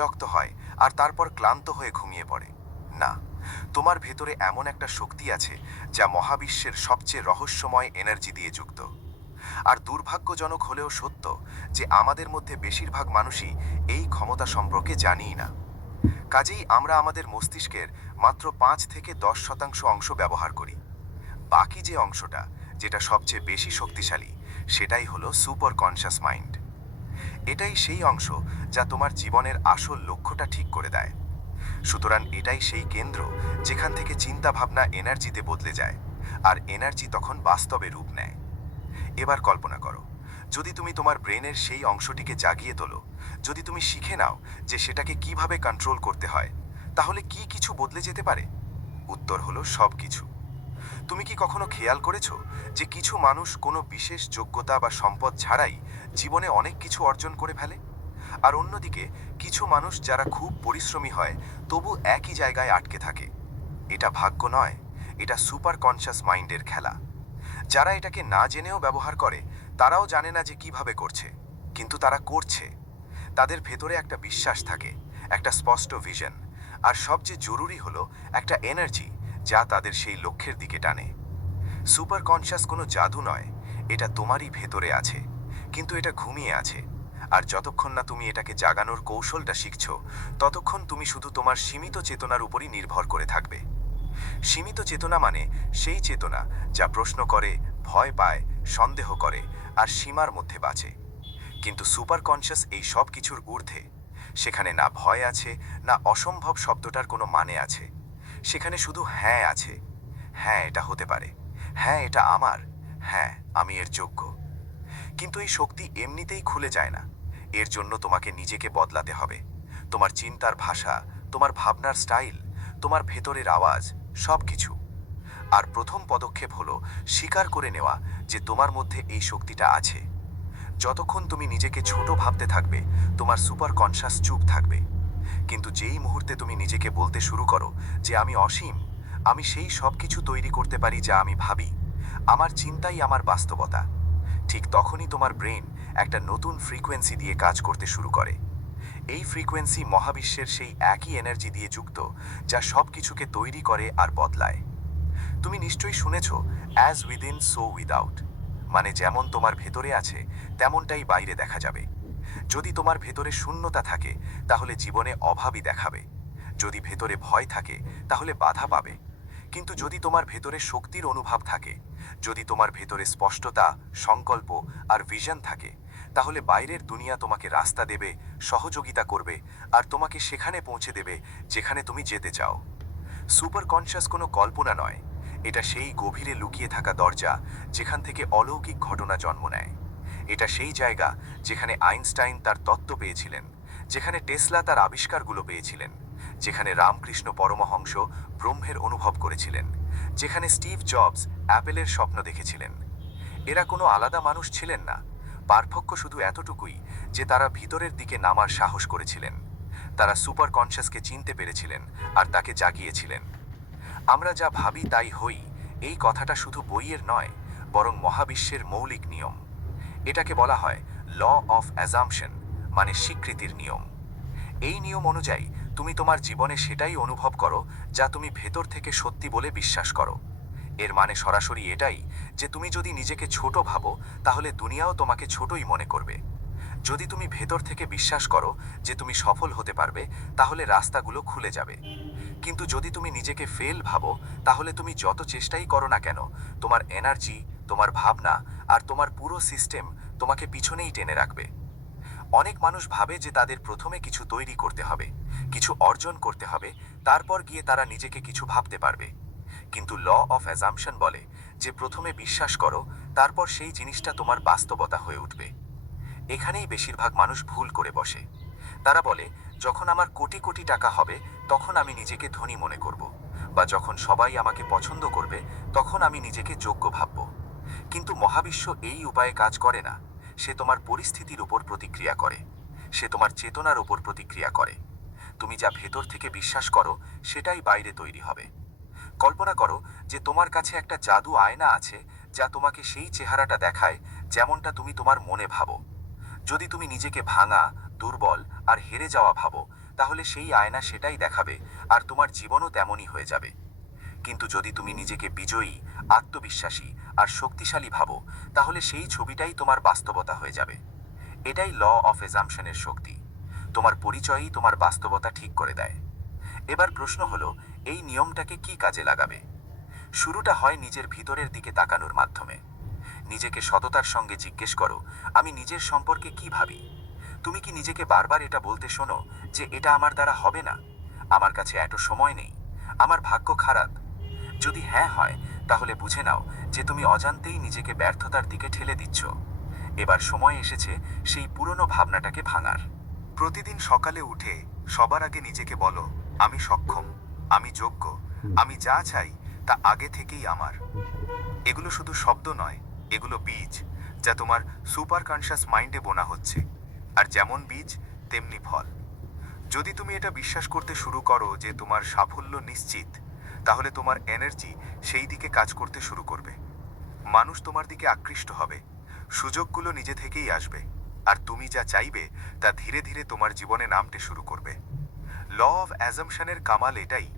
বিরক্ত হয় আর তারপর ক্লান্ত হয়ে ঘুমিয়ে পড়ে। না, তোমার ভেতরে এমন একটা শক্তি আছে যা মহাবিশ্বের সবচেয়ে রহস্যময় এনার্জি দিয়ে যুক্ত। আর দুর্ভাগ্যজনক হলেও সত্য যে আমাদের মধ্যে বেশিরভাগ মানুষই এই ক্ষমতা সম্পর্কে জানিই না। কাজেই আমরা আমাদের মস্তিষ্কের মাত্র পাঁচ থেকে দশ শতাংশ অংশ ব্যবহার করি। বাকি যে অংশটা, যেটা সবচেয়ে বেশি শক্তিশালী, সেটাই হলো সুপার কনশাস মাইন্ড। এটাই সেই অংশ যা তোমার জীবনের আসল লক্ষ্যটা ঠিক করে দেয়। সুতরাং এটাই সেই কেন্দ্র যেখান থেকে চিন্তা ভাবনা এনার্জিতে বদলে যায় আর এনার্জি তখন বাস্তবে রূপ নেয়। এবার কল্পনা করো, যদি তুমি তোমার ব্রেনের সেই অংশটিকে জাগিয়ে তোলো, যদি তুমি শিখে নাও যে সেটাকে কীভাবে কন্ট্রোল করতে হয়, তাহলে কি কিছু বদলে যেতে পারে? উত্তর হলো সব কিছু তুমি কি কখনো খেয়াল করেছ যে কিছু মানুষ কোনো বিশেষ যোগ্যতা বা সম্পদ ছাড়াই জীবনে অনেক কিছু অর্জন করে ফেলে। আর অন্যদিকে, কিছু মানুষ যারা খুব পরিশ্রমী হয়, তবু একই জায়গায় আটকে থাকে। এটা ভাগ্য নয়, এটা সুপার কনশাস মাইন্ডের খেলা। যারা এটাকে না জেনেও ব্যবহার করে, তারাও জানে না যে কীভাবে করছে, কিন্তু তারা করছে। তাদের ভেতরে একটা বিশ্বাস থাকে, একটা স্পষ্ট ভিশন। আর সবচেয়ে জরুরি হলো একটা এনার্জি, যা তাদের সেই লক্ষ্যের দিকে টানে। সুপার কনশাস কোনো জাদু নয়, এটা তোমারই ভেতরে আছে। কিন্তু এটা ঘুমিয়ে আছে। আর যতক্ষণ না তুমি এটাকে জাগানোর কৌশলটা শিখছ, ততক্ষণ তুমি শুধু তোমার সীমিত চেতনার উপরই নির্ভর করে থাকবে। সীমিত চেতনা মানে সেই চেতনা যা প্রশ্ন করে, ভয় পায়, সন্দেহ করে আর সীমার মধ্যে বাঁচে। কিন্তু সুপার কনশাস এই সব কিছুর ঊর্ধ্বে, সেখানে না ভয় আছে, না অসম্ভব শব্দটার কোনো মানে আছে। সেখানে শুধু হ্যাঁ আছে। হ্যাঁ এটা হতে পারে। হ্যাঁ এটা আমার। হ্যাঁ আমি এর যোগ্য। কিন্তু এই শক্তি এমনিতেই খুলে যায় না। এর জন্য তোমাকে নিজেকে বদলাতে হবে। তোমার চিন্তার ভাষা, তোমার ভাবনার স্টাইল, তোমার ভেতরের আওয়াজ সব কিছু আর প্রথম পদক্ষেপ হলো স্বীকার করে নেওয়া যে তোমার মধ্যে এই শক্তিটা আছে। যতক্ষণ তুমি নিজেকে ছোট ভাবতে থাকবে, তোমার সুপার কনশাস চুপ থাকবে। কিন্তু যেই মুহূর্তে তুমি নিজেকে বলতে শুরু করো যে আমি অসীম, আমি সেই সব কিছু তৈরি করতে পারি যা আমি ভাবি, আমার চিন্তাই আমার বাস্তবতা। ঠিক তখনই তোমার ব্রেন একটা নতুন ফ্রিকোয়েন্সি দিয়ে কাজ করতে শুরু করে। এই ফ্রিকোয়েন্সি মহাবিশ্বের সেই একই এনার্জি দিয়ে যুক্ত, যা সব কিছুকে তৈরি করে আর বদলায়। তুমি নিশ্চয়ই শুনেছ অ্যাজ উইদিন সো উইদাউট মানে যেমন তোমার ভেতরে আছে, তেমনটাই বাইরে দেখা যাবে। যদি তোমার ভেতরে শূন্যতা থাকে, তাহলে জীবনে অভাবই দেখাবে। যদি ভেতরে ভয় থাকে, তাহলে বাধা পাবে। কিন্তু যদি তোমার ভেতরে শক্তির অনুভব থাকে, যদি তোমার ভেতরে স্পষ্টতা, সংকল্প আর ভিশন থাকে, তাহলে বাইরের দুনিয়া তোমাকে রাস্তা দেবে, সহযোগিতা করবে আর তোমাকে সেখানে পৌঁছে দেবে যেখানে তুমি যেতে চাও। সুপার কনশাস কোনো কল্পনা নয়। এটা সেই গভীরে লুকিয়ে থাকা দরজা যেখান থেকে অলৌকিক ঘটনা জন্ম নেয়। এটা সেই জায়গা যেখানে আইনস্টাইন তার তত্ত্ব পেয়েছিলেন, যেখানে টেসলা তার আবিষ্কারগুলো পেয়েছিলেন। যেখানে রামকৃষ্ণ পরমহংস ব্রহ্মের অনুভব করেছিলেন, যেখানে স্টিভ জবস অ্যাপেলের স্বপ্ন দেখেছিলেন। এরা কোনো আলাদা মানুষ ছিলেন না, পার্থক্য শুধু এতটুকুই যে তারা ভিতরের দিকে নামার সাহস করেছিলেন। তারা সুপার কনশাসকে চিনতে পেরেছিলেন আর তাকে জাগিয়েছিলেন। আমরা যা ভাবি তাই হই, এই কথাটা শুধু বইয়ের নয়, বরং মহাবিশ্বের মৌলিক নিয়ম। এটাকে বলা হয় ল অফ অ্যাজামশন মানে স্বীকৃতির নিয়ম। এই নিয়ম অনুযায়ী তুমি তোমার জীবনে সেটাই অনুভব করো, যা তুমি ভেতর থেকে সত্যি বলে বিশ্বাস করো। এর মানে সরাসরি এটাই যে তুমি যদি নিজেকে ছোট ভাবো, তাহলে দুনিয়াও তোমাকে ছোটই মনে করবে। যদি তুমি ভেতর থেকে বিশ্বাস করো যে তুমি সফল হতে পারবে, তাহলে রাস্তাগুলো খুলে যাবে। কিন্তু যদি তুমি নিজেকে ফেল ভাবো, তাহলে তুমি যত চেষ্টাই করো না কেন, তোমার এনার্জি তোমার ভাবনা আর তোমার পুরো সিস্টেম তোমাকে পিছনেই টেনে রাখবে। অনেক মানুষ ভাবে যে তাদের প্রথমে কিছু তৈরি করতে হবে। কিছু অর্জন করতে হবে, তারপর গিয়ে তারা নিজেকে কিছু ভাবতে পারবে। কিন্তু ল অফ অ্যাজামশন বলে যে প্রথমে বিশ্বাস করো, তারপর সেই জিনিসটা তোমার বাস্তবতা হয়ে উঠবে। এখানেই বেশিরভাগ মানুষ ভুল করে বসে। তারা বলে, যখন আমার কোটি কোটি টাকা হবে, তখন আমি নিজেকে ধনী মনে করব। বা যখন সবাই আমাকে পছন্দ করবে, তখন আমি নিজেকে যোগ্য ভাবব। কিন্তু মহাবিশ্ব এই উপায়ে কাজ করে না। সে তোমার পরিস্থিতির উপর প্রতিক্রিয়া করে। সে তোমার চেতনার উপর প্রতিক্রিয়া করে। তুমি যা ভেতর থেকে বিশ্বাস করো, সেটাই বাইরে তৈরি হবে। কল্পনা করো যে তোমার কাছে একটা জাদু আয়না আছে যা তোমাকে সেই চেহারাটা দেখায় যেমনটা তুমি তোমার মনে ভাবো। যদি তুমি নিজেকে ভাঙা, দুর্বল আর হেরে যাওয়া ভাবো, তাহলে সেই আয়না সেটাই দেখাবে আর তোমার জীবনও তেমনই হয়ে যাবে। কিন্তু যদি তুমি নিজেকে বিজয়ী, আত্মবিশ্বাসী আর শক্তিশালী ভাবো, তাহলে সেই ছবিটাই তোমার বাস্তবতা হয়ে যাবে। এটাই ল অফ এজামশনের শক্তি। তোমার পরিচয়ই তোমার বাস্তবতা ঠিক করে দেয়। এবার প্রশ্ন হলো, এই নিয়মটাকে কি কাজে লাগাবে? শুরুটা হয় নিজের ভিতরের দিকে তাকানোর মাধ্যমে। নিজেকে সততার সঙ্গে জিজ্ঞেস করো, আমি নিজের সম্পর্কে কি ভাবি? তুমি কি নিজেকে বারবার এটা বলতে শোনো, যে এটা আমার দ্বারা হবে না? আমার কাছে এত সময় নেই। আমার ভাগ্য খারাপ। যদি হ্যাঁ হয়, তাহলে বুঝে নাও যে তুমি অজান্তেই নিজেকে ব্যর্থতার দিকে ঠেলে দিচ্ছ। এবার সময় এসেছে সেই পুরনো ভাবনাটাকে ভাঙার। প্রতিদিন সকালে উঠে সবার আগে নিজেকে বলো, আমি সক্ষম, আমি যোগ্য, আমি যা চাই তা আগে থেকেই আমার। এগুলো শুধু শব্দ নয়, এগুলো বীজ যা তোমার সুপার কনশাস মাইন্ডে বোনা হচ্ছে, আর যেমন বীজ, তেমনি ফল। যদি তুমি এটা বিশ্বাস করতে শুরু করো যে তোমার সাফল্য নিশ্চিত, তাহলে তোমার এনার্জি সেই দিকে কাজ করতে শুরু করবে। মানুষ তোমার দিকে আকৃষ্ট হবে, সুযোগগুলো নিজে থেকেই আসবে। আর তুমি যা চাইবে, তা ধীরে ধীরে তোমার জীবনে নামতে শুরু করবে। ল অফ অ্যাজামশনের কামাল এটাই।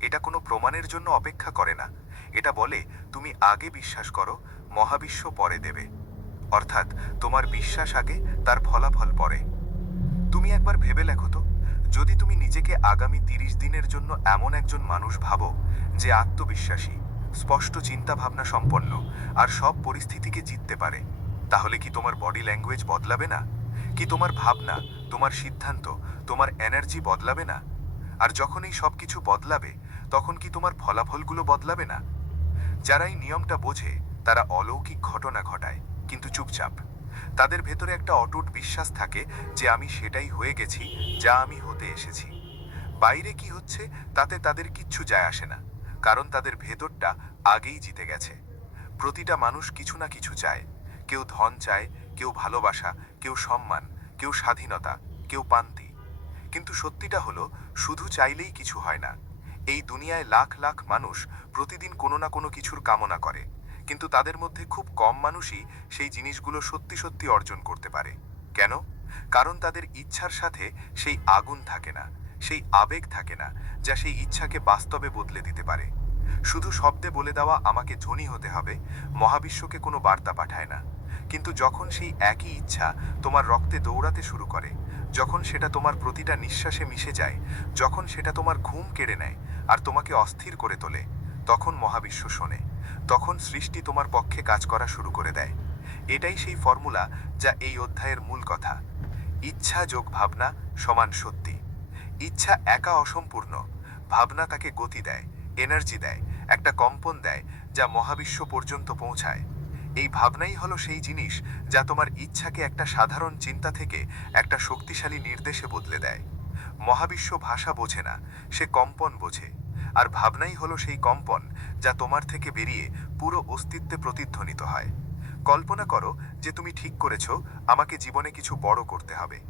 এটা কোনো প্রমাণের জন্য অপেক্ষা করে না। এটা বলে, তুমি আগে বিশ্বাস করো, মহাবিশ্ব পরে দেবে। অর্থাৎ, তোমার বিশ্বাস আগে, তার ফলাফল পরে। তুমি একবার ভেবে লেখো তো, যদি তুমি নিজেকে আগামী তিরিশ দিনের জন্য এমন একজন মানুষ ভাবো, যে আত্মবিশ্বাসী, স্পষ্ট চিন্তাভাবনা সম্পন্ন, আর সব পরিস্থিতিকে জিততে পারে। তাহলে কি তোমার বডি ল্যাঙ্গুয়েজ বদলাবে না? কি তোমার ভাবনা, তোমার সিদ্ধান্ত, তোমার এনার্জি বদলাবে না? আর যখন এই সব কিছু বদলাবে, তখন কি তোমার ফলাফলগুলো বদলাবে না? যারা এই নিয়মটা বোঝে, তারা অলৌকিক ঘটনা ঘটায়। কিন্তু চুপচাপ। তাদের ভেতরে একটা অটুট বিশ্বাস থাকে যে আমি সেটাই হয়ে গেছি, যা আমি হতে এসেছি। বাইরে কি হচ্ছে, তাতে তাদের কিচ্ছু যায় আসে না। কারণ তাদের ভেতরটা আগেই জিতে গেছে। প্রতিটা মানুষ কিছু না কিছু চায়। কেউ ধন চায়, কেউ ভালোবাসা, কেউ সম্মান, কেউ স্বাধীনতা, কেউ পান্তি। কিন্তু সত্যিটা হলো, শুধু চাইলেই কিছু হয় না। এই দুনিয়ায় লাখ লাখ মানুষ প্রতিদিন কোনো না কোনো কিছুর কামনা করে। কিন্তু তাদের মধ্যে খুব কম মানুষই সেই জিনিসগুলো সত্যি সত্যি অর্জন করতে পারে। কেন? কারণ তাদের ইচ্ছার সাথে সেই আগুন থাকে না, সেই আবেগ থাকে না, যা সেই ইচ্ছাকে বাস্তবে বদলে দিতে পারে। শুধু শব্দে বলে দেওয়া আমাকে ধনী হতে হবে, মহাবিশ্বকে কোনো বার্তা পাঠায় না। কিন্তু যখন সেই একই ইচ্ছা তোমার রক্তে দৌড়াতে শুরু করে, যখন সেটা তোমার প্রতিটা নিঃশ্বাসে মিশে যায়, যখন সেটা তোমার ঘুম কেড়ে নেয় আর তোমাকে অস্থির করে তোলে, তখন মহাবিশ্ব শোনে, তখন সৃষ্টি তোমার পক্ষে কাজ করা শুরু করে দেয়। এটাই সেই ফর্মুলা যা এই অধ্যায়ের মূল কথা। ইচ্ছা যোগ ভাবনা সমান সত্যি। ইচ্ছা একা অসম্পূর্ণ, ভাবনা তাকে গতি দেয়। এনার্জি দেয়, একটা কম্পন দেয়, যা মহাবিশ্ব পর্যন্ত পৌঁছায়। এই ভাবনাই হলো সেই জিনিস যা তোমার ইচ্ছাকে একটা সাধারণ চিন্তা থেকে একটা শক্তিশালী নির্দেশে বদলে দেয়। মহাবিশ্ব ভাষা বোঝে না, সে কম্পন বোঝে। আর ভাবনাই হলো সেই কম্পন যা তোমার থেকে বেরিয়ে পুরো অস্তিত্বে প্রতিধ্বনিত হয়। কল্পনা করো যে তুমি ঠিক করেছ, আমাকে জীবনে কিছু বড় করতে হবে।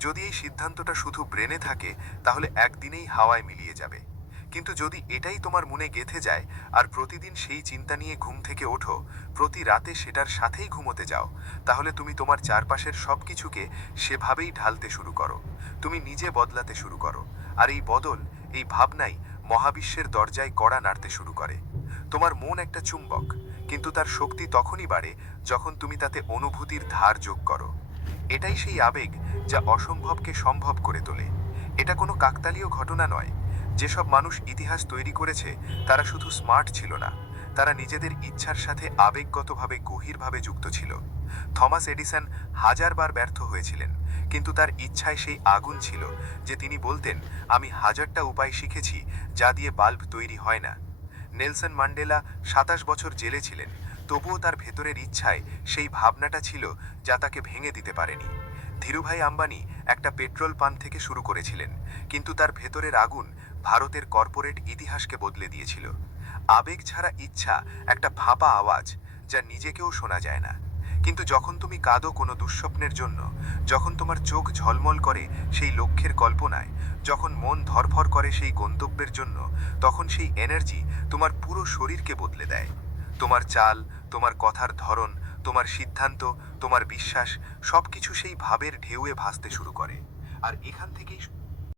যদি এই সিদ্ধান্তটা শুধু ব্রেনে থাকে, তাহলে একদিনেই হাওয়ায় মিলিয়ে যাবে। কিন্তু যদি এটাই তোমার মনে গেথে যায় আর প্রতিদিন সেই চিন্তা নিয়ে ঘুম থেকে ওঠো, প্রতি রাতে সেটার সাথেই ঘুমোতে যাও, তাহলে তুমি তোমার চারপাশের সব কিছুকে সেভাবেই ঢালতে শুরু করো। তুমি নিজে বদলাতে শুরু করো। আর এই বদল, এই ভাবনাই মহাবিশ্বের দরজায় কড়া নাড়তে শুরু করে। তোমার মন একটা চুম্বক, কিন্তু তার শক্তি তখনই বাড়ে যখন তুমি তাতে অনুভূতির ধার যোগ করো। এটাই সেই আবেগ যা অসম্ভবকে সম্ভব করে তোলে। এটা কোনো কাকতালীয় ঘটনা নয় যেসব মানুষ ইতিহাস তৈরি করেছে, তারা শুধু স্মার্ট ছিল না, তারা নিজেদের ইচ্ছার সাথে আবেগগতভাবে গভীরভাবে যুক্ত ছিল। থমাস এডিসন হাজারবার ব্যর্থ হয়েছিলেন, কিন্তু তার ইচ্ছায় সেই আগুন ছিল যে তিনি বলতেন, আমি হাজারটা উপায় শিখেছি যা দিয়ে বাল্ব তৈরি হয় না। নেলসন ম্যান্ডেলা সাতাশ বছর জেলে ছিলেন, তবুও তার ভেতরের ইচ্ছায় সেই ভাবনাটা ছিল যা তাকে ভেঙে দিতে পারেনি। ধীরুভাই আম্বানি একটা পেট্রোল পাম্প থেকে শুরু করেছিলেন, কিন্তু তার ভেতরের আগুন ভারতের কর্পোরেট ইতিহাসকে বদলে দিয়েছিল। আবেগ ছাড়া ইচ্ছা একটা ফাঁপা আওয়াজ যা নিজেকেও শোনা যায় না। কিন্তু যখন তুমি কাঁদো কোনো দুঃস্বপ্নের জন্য, যখন তোমার চোখ ঝলমল করে সেই লক্ষ্যের কল্পনায়, যখন মন ধরফর করে সেই গন্তব্যের জন্য, তখন সেই এনার্জি তোমার পুরো শরীরকে বদলে দেয়। তোমার চাল, তোমার কথার ধরন, তোমার সিদ্ধান্ত, তোমার বিশ্বাস সব কিছু সেই ভাবের ঢেউয়ে ভাসতে শুরু করে। আর এখান থেকেই